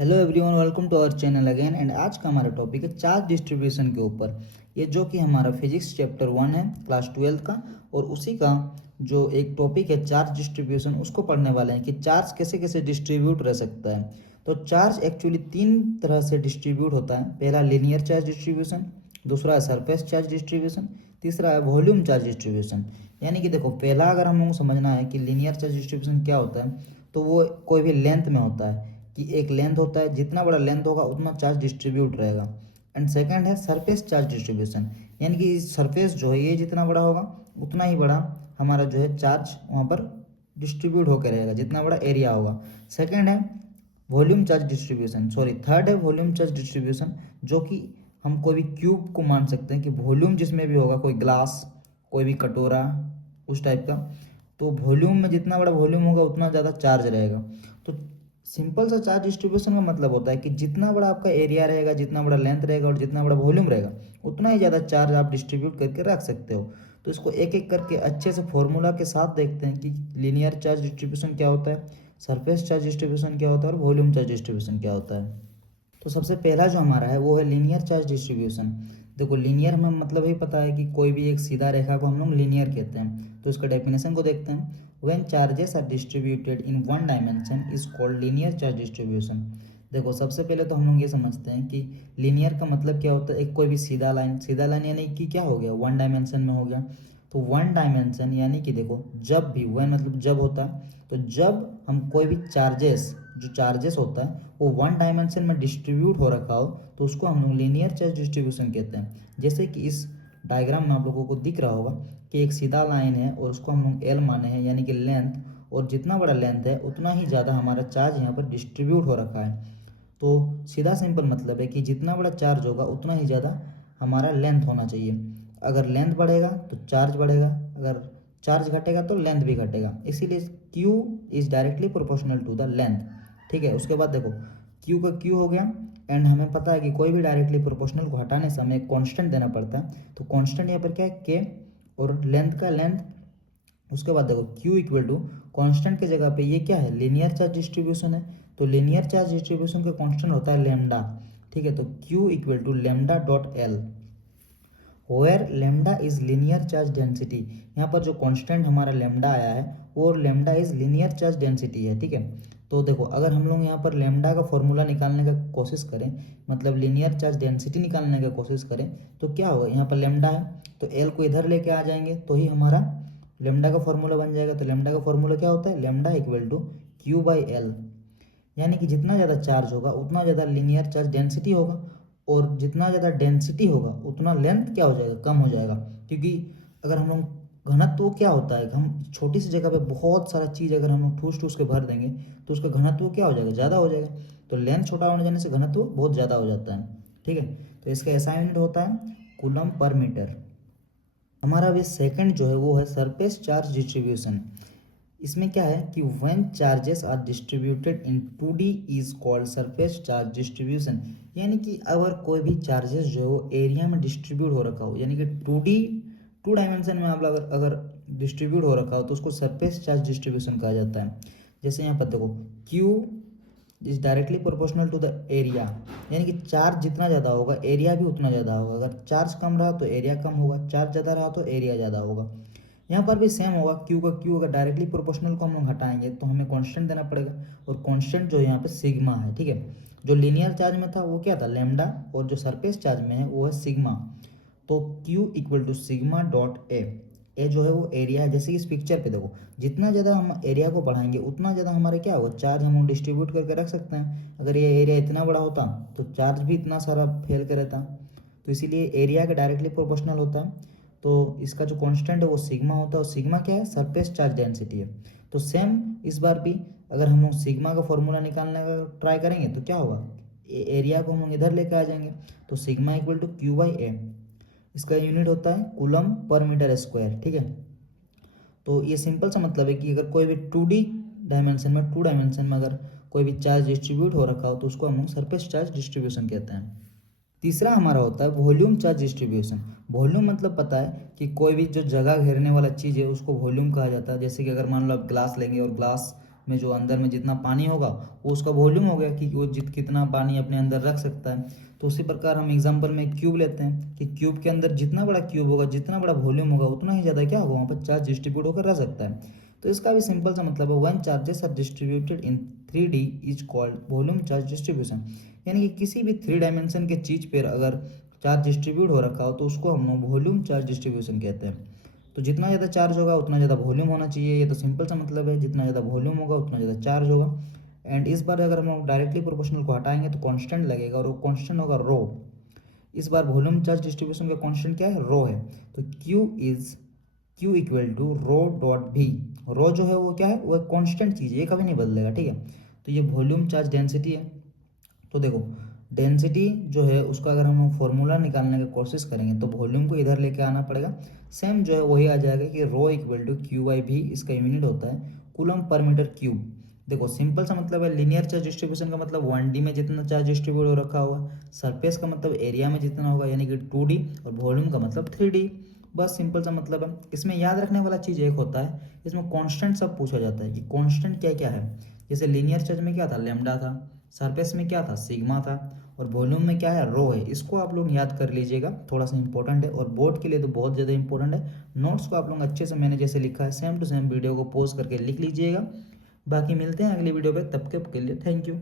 Hello everyone, welcome to our channel again. And आज का हमारा टॉपिक है चार्ज डिस्ट्रीब्यूशन के ऊपर। ये जो कि हमारा फिजिक्स चैप्टर 1 है क्लास 12 का, और उसी का जो एक टॉपिक है चार्ज डिस्ट्रीब्यूशन, उसको पढ़ने वाले हैं कि चार्ज कैसे कैसे डिस्ट्रीब्यूट रह सकता है। तो चार्ज एक्चुअली तीन तरह से डिस्ट्रीब्यूट होता है। पहला लीनियर चार्ज डिस्ट्रीब्यूशन, दूसरा है सरफेस चार्ज डिस्ट्रीब्यूशन, तीसरा है वॉल्यूम चार्ज डिस्ट्रीब्यूशन। यानी कि देखो, पहला अगर हम लोग को समझना है कि लीनियर चार्ज डिस्ट्रीब्यूशन क्या होता है, तो वो कोई भी लेंथ में होता है कि एक लेंथ होता है, जितना बड़ा लेंथ होगा उतना चार्ज डिस्ट्रीब्यूट रहेगा। एंड सेकंड है सरफेस चार्ज डिस्ट्रीब्यूशन, यानी कि सरफेस जो है ये जितना बड़ा होगा उतना ही बड़ा हमारा जो है चार्ज वहाँ पर डिस्ट्रीब्यूट होकर रहेगा, जितना बड़ा एरिया होगा। सेकंड है volume charge distribution, sorry third है वॉल्यूम चार्ज डिस्ट्रीब्यूशन, जो कि हम कोई भी क्यूब को मान सकते हैं कि वॉल्यूम जिसमें भी होगा, कोई ग्लास, कोई भी कटोरा, उस टाइप का। तो वॉल्यूम में जितना बड़ा वॉल्यूम होगा उतना ज़्यादा चार्ज रहेगा। तो सिंपल सा चार्ज डिस्ट्रीब्यूशन का मतलब होता है कि जितना बड़ा आपका एरिया रहेगा, जितना बड़ा लेंथ रहेगा और जितना बड़ा वॉल्यूम रहेगा, उतना ही ज़्यादा चार्ज आप डिस्ट्रीब्यूट करके रख सकते हो। तो इसको एक एक करके अच्छे से फॉर्मूला के साथ देखते हैं कि लीनियर चार्ज डिस्ट्रीब्यूशन क्या होता है, सरफेस चार्ज डिस्ट्रीब्यूशन क्या होता है और वॉल्यूम चार्ज डिस्ट्रीब्यूशन क्या होता है। तो सबसे पहला जो हमारा है वो है लीनियर चार्ज डिस्ट्रीब्यूशन। देखो, लीनियर हमें मतलब ही पता है कि कोई भी एक सीधा रेखा को हम लोग लीनियर कहते हैं। तो इसका डेफिनेशन को देखते हैं। When charges are distributed in one dimension is called linear charge distribution. देखो, सबसे पहले तो हम लोग ये समझते हैं कि लीनियर का मतलब क्या होता है। एक कोई भी सीधा लाइन यानी कि क्या हो गया, वन डायमेंशन में हो गया। तो वन डायमेंशन यानी कि देखो, जब भी वह मतलब जब होता है, तो जब हम कोई भी चार्जेस होता है वो वन डायमेंशन में डिस्ट्रीब्यूट हो रखा हो, तो उसको हम लोग लीनियर चार्ज डिस्ट्रीब्यूशन कहते हैं। जैसे कि इस डायग्राम में आप लोगों को दिख रहा होगा कि एक सीधा लाइन है और उसको हम लोग एल माने हैं, यानी कि लेंथ, और जितना बड़ा लेंथ है उतना ही ज़्यादा हमारा चार्ज यहाँ पर डिस्ट्रीब्यूट हो रखा है। तो सीधा सिंपल मतलब है कि जितना बड़ा चार्ज होगा उतना ही ज़्यादा हमारा लेंथ होना चाहिए। अगर लेंथ बढ़ेगा तो चार्ज बढ़ेगा, अगर चार्ज घटेगा तो लेंथ भी घटेगा। इसीलिए Q is directly proportional to the length. ठीक है, उसके बाद देखो, Q का Q हो गया। एंड हमें पता है कि कोई भी डायरेक्टली प्रोपोर्शनल को हटाने से हमें एक कॉन्स्टेंट देना पड़ता है। तो कॉन्स्टेंट यहाँ पर क्या है, K, और लेंथ का लेंथ। उसके बाद देखो, Q इक्वल टू कॉन्स्टेंट की जगह पे ये क्या है, लीनियर चार्ज डिस्ट्रीब्यूशन है। तो लीनियर चार्ज डिस्ट्रीब्यूशन का कॉन्स्टेंट होता है लेमडा। ठीक है, तो Q equal to lambda dot L, where lambda is linear charge density. यहाँ पर जो कांस्टेंट हमारा लेमडा आया है वो lambda is linear charge density है। ठीक है, तो देखो, अगर हम लोग यहाँ पर लेमडा का फॉर्मूला निकालने का कोशिश करें, मतलब लीनियर चार्ज डेंसिटी निकालने का कोशिश करें, तो क्या होगा, यहाँ पर लेमडा है तो एल को इधर लेके आ जाएंगे तो ही हमारा लेमडा का फॉर्मूला बन जाएगा। तो लेमडा का फॉर्मूला क्या होता है, lambda equal to Q by L. यानी कि जितना ज़्यादा चार्ज होगा उतना ज़्यादा लीनियर चार्ज डेंसिटी होगा, और जितना ज़्यादा डेंसिटी होगा उतना लेंथ क्या हो जाएगा, कम हो जाएगा। क्योंकि अगर हम लोग घनत्व क्या होता है, हम छोटी सी जगह पे बहुत सारा चीज़ अगर हम लोग ठूस ठूस के भर देंगे तो उसका घनत्व क्या हो जाएगा, ज़्यादा हो जाएगा। तो लेंथ छोटा होने जाने से घनत्व बहुत ज़्यादा हो जाता है। ठीक है, तो इसका ऐसा यूनिट होता है कूलम पर मीटर। हमारा अभी सेकंड जो है वो है सरफेस चार्ज डिस्ट्रीब्यूशन। इसमें क्या है कि when charges are distributed in 2D is called surface charge distribution. यानी कि अगर कोई भी चार्जेस जो है वो एरिया में डिस्ट्रीब्यूट हो रखा हो, यानी कि 2D, टू डायमेंशन में आप अगर डिस्ट्रीब्यूट हो रखा हो तो उसको सरफेस चार्ज डिस्ट्रीब्यूशन कहा जाता है। जैसे यहाँ पर देखो, Q is directly proportional to the area, यानी कि चार्ज जितना ज़्यादा होगा एरिया भी उतना ज़्यादा होगा। अगर चार्ज कम रहा तो एरिया कम होगा, चार्ज ज़्यादा रहा तो एरिया ज़्यादा होगा। यहाँ पर भी सेम होगा, Q का Q अगर डायरेक्टली प्रोपोर्शनल को हम लोग हटाएंगे तो हमें कांस्टेंट देना पड़ेगा, और कांस्टेंट जो यहाँ पे सिग्मा है। ठीक है, जो लीनियर चार्ज में था वो क्या था, लेमडा, और जो सरफेस चार्ज में है वो है सिग्मा। तो Q equal to sigma dot A जो है वो एरिया है। जैसे इस पिक्चर पे देखो, जितना ज़्यादा हम एरिया को बढ़ाएंगे उतना ज़्यादा हमारे क्या होगा, चार्ज हम डिस्ट्रीब्यूट करके रख सकते हैं। अगर ये एरिया इतना बड़ा होता तो चार्ज भी इतना सारा फैल के रहता। तो इसीलिए एरिया का डायरेक्टली प्रोपोर्शनल होता है। तो इसका जो कांस्टेंट है वो सिग्मा होता है, और सिग्मा क्या है, सरफेस चार्ज डेंसिटी है। तो सेम इस बार भी अगर हम लोग सिग्मा का फॉर्मूला निकालने का ट्राई करेंगे तो क्या होगा, एरिया को हम लोग इधर लेकर आ जाएंगे। तो sigma equal to Q by A, इसका यूनिट होता है कूलम पर मीटर स्क्वायर। ठीक है, तो ये सिंपल सा मतलब है कि अगर कोई भी 2D डायमेंशन में, टू डायमेंशन में अगर कोई भी चार्ज डिस्ट्रीब्यूट हो रखा हो तो उसको हम लोग सरफेस चार्ज डिस्ट्रीब्यूशन कहते हैं। तीसरा हमारा होता है वॉल्यूम चार्ज डिस्ट्रीब्यूशन। वॉल्यूम मतलब पता है कि कोई भी जो जगह घेरने वाला चीज़ है उसको वॉल्यूम कहा जाता है। जैसे कि अगर मान लो आप ग्लास लेंगे और ग्लास में जो अंदर में जितना पानी होगा वो उसका वॉल्यूम हो गया कि वो कितना पानी अपने अंदर रख सकता है। तो उसी प्रकार हम एग्जांपल में क्यूब लेते हैं कि क्यूब के अंदर जितना बड़ा क्यूब होगा, जितना बड़ा वॉल्यूम होगा, उतना ही ज़्यादा क्या होगा, वहाँ पर चार्ज डिस्ट्रीब्यूट होकर रह सकता है। तो इसका भी सिंपल सा मतलब है, when charges are distributed in 3D is called volume charge distribution. यानी कि किसी भी 3 डायमेंशन के चीज़ पर अगर चार्ज डिस्ट्रीब्यूट हो रखा हो तो उसको हम वॉल्यूम चार्ज डिस्ट्रीब्यूशन कहते हैं। तो जितना ज़्यादा चार्ज होगा उतना ज़्यादा वॉल्यूम होना चाहिए, ये तो सिंपल सा मतलब है, जितना ज़्यादा वॉल्यूम होगा उतना ज़्यादा चार्ज होगा। एंड इस बार अगर हम डायरेक्टली प्रोपोर्शनल को हटाएंगे तो कांस्टेंट लगेगा और वो कांस्टेंट होगा रो। इस बार वॉल्यूम चार्ज डिस्ट्रीब्यूशन का कांस्टेंट क्या है, रो है। तो Q equal to rho dot V. Rho जो है वो क्या है, वो एक कांस्टेंट चीज़ है, ये कभी नहीं बदलेगा, ठीक है। तो ये वॉल्यूम चार्ज डेंसिटी है। तो देखो डेंसिटी जो है उसका अगर हम फॉर्मूला निकालने की कोशिश करेंगे तो वॉल्यूम को इधर लेके आना पड़ेगा, सेम जो है वही आ जाएगा कि rho equal to Q by भी। इसका यूनिट होता है कूलम पर मीटर क्यूब। देखो सिंपल सा मतलब है, लीनियर चार्ज डिस्ट्रीब्यूशन का मतलब 1D में जितना चार्ज डिस्ट्रीब्यूट हो रखा होगा, सरफेस का मतलब एरिया में जितना होगा यानी कि 2D, और वॉल्यूम का मतलब 3D। बस सिंपल सा मतलब है। इसमें याद रखने वाला चीज़ एक होता है, इसमें कांस्टेंट सब पूछा जाता है कि कांस्टेंट क्या क्या है। जैसे लीनियर चार्ज में क्या था, लैम्डा था, सरफेस में क्या था, सिग्मा था, और वॉल्यूम में क्या है, रो है। इसको आप लोग याद कर लीजिएगा, थोड़ा सा इंपॉर्टेंट है और बोर्ड के लिए तो बहुत ज़्यादा इंपॉर्टेंट है। नोट्स को आप लोग अच्छे से मैंने जैसे लिखा है सेम टू सेम वीडियो को पॉज करके लिख लीजिएगा। बाकी मिलते हैं अगली वीडियो पे, तब के लिए थैंक यू।